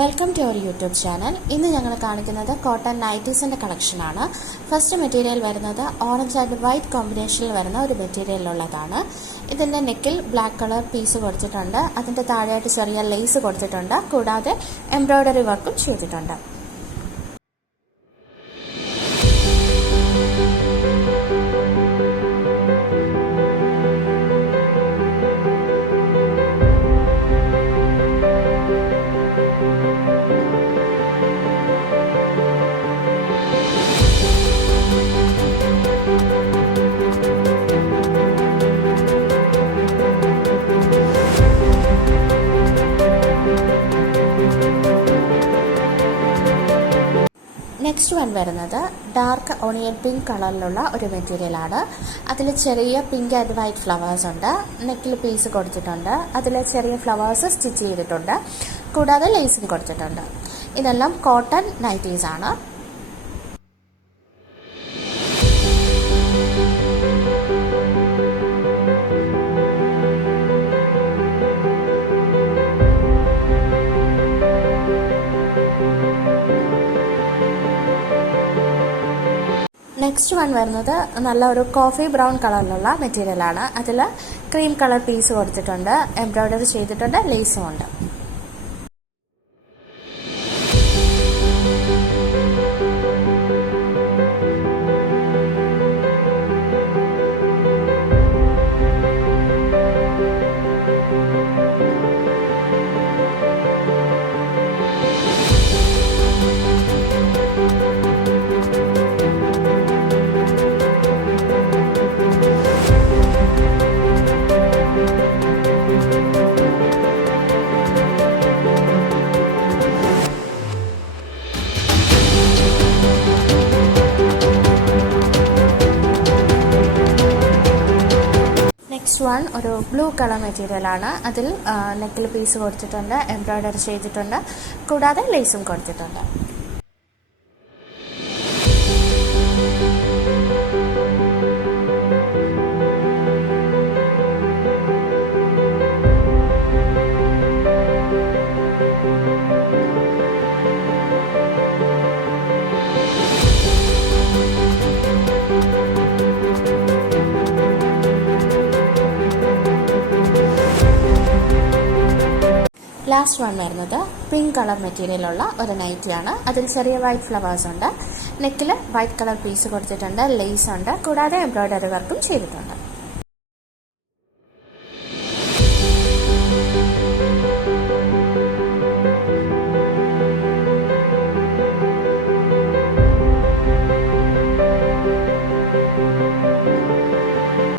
Welcome to our YouTube channel. ഇന്ന് ഞങ്ങൾ കാണിക്കുന്നത് കോട്ടൺ നൈറ്റീസിൻ്റെ കളക്ഷനാണ്. ഫസ്റ്റ് മെറ്റീരിയൽ വരുന്നത് ഓറഞ്ച് ആൻഡ് വൈറ്റ് കോമ്പിനേഷനിൽ വരുന്ന ഒരു മെറ്റീരിയലുള്ളതാണ്. ഇതിൻ്റെ നെക്കിൽ ബ്ലാക്ക് കളർ പീസ് കൊടുത്തിട്ടുണ്ട്. അതിൻ്റെ താഴെയായിട്ട് ചെറിയ ലേസ് കൊടുത്തിട്ടുണ്ട്. കൂടാതെ എംബ്രോയ്ഡറി വർക്കും ചെയ്തിട്ടുണ്ട്. നെക്സ്റ്റ് വൺ വരുന്നത് ഡാർക്ക് ഓണിയൻ പിങ്ക് കളറിലുള്ള ഒരു മെറ്റീരിയലാണ്. അതിൽ ചെറിയ പിങ്ക് ആൻഡ് വൈറ്റ് ഫ്ലവേഴ്സ് ഉണ്ട്. നെക്കിൽ പീസ് കൊടുത്തിട്ടുണ്ട്. അതിൽ ചെറിയ ഫ്ലവേഴ്സ് സ്റ്റിച്ച് ചെയ്തിട്ടുണ്ട്. കൂടാതെ ലേസും കൊടുത്തിട്ടുണ്ട്. ഇതെല്ലാം കോട്ടൺ നൈറ്റീസ് ആണ്. നെക്സ്റ്റ് വൺ വരുന്നത് നല്ല ഒരു കോഫി ബ്രൗൺ കളറിലുള്ള മെറ്റീരിയലാണ്. അതിൽ ക്രീം കളർ പീസ് കൊടുത്തിട്ടുണ്ട്. എംബ്രോയ്ഡറി ചെയ്തിട്ടുണ്ട്. ലേസും ഉണ്ട്. നെക്സ്റ്റ് വൺ ഒരു ബ്ലൂ കളർ മെറ്റീരിയലാണ്. അതിൽ നെക്കിൽ പീസ് കൊടുത്തിട്ടുണ്ട്. എംബ്രോയ്ഡറി ചെയ്തിട്ടുണ്ട്. കൂടാതെ ലേസും കൊടുത്തിട്ടുണ്ട്. ലാസ്റ്റ് വൺ വരുന്നത് പിങ്ക് കളർ മെറ്റീരിയലുള്ള ഒരു നൈറ്റിയാണ്. അതിൽ ചെറിയ വൈറ്റ് ഫ്ലവേഴ്സ് ഉണ്ട്. നെക്കിൽ വൈറ്റ് കളർ പീസ് കൊടുത്തിട്ടുണ്ട്. ലേസ് ഉണ്ട്. കൂടാതെ എംബ്രോയ്ഡറി വർക്കും ചെയ്തിട്ടുണ്ട്.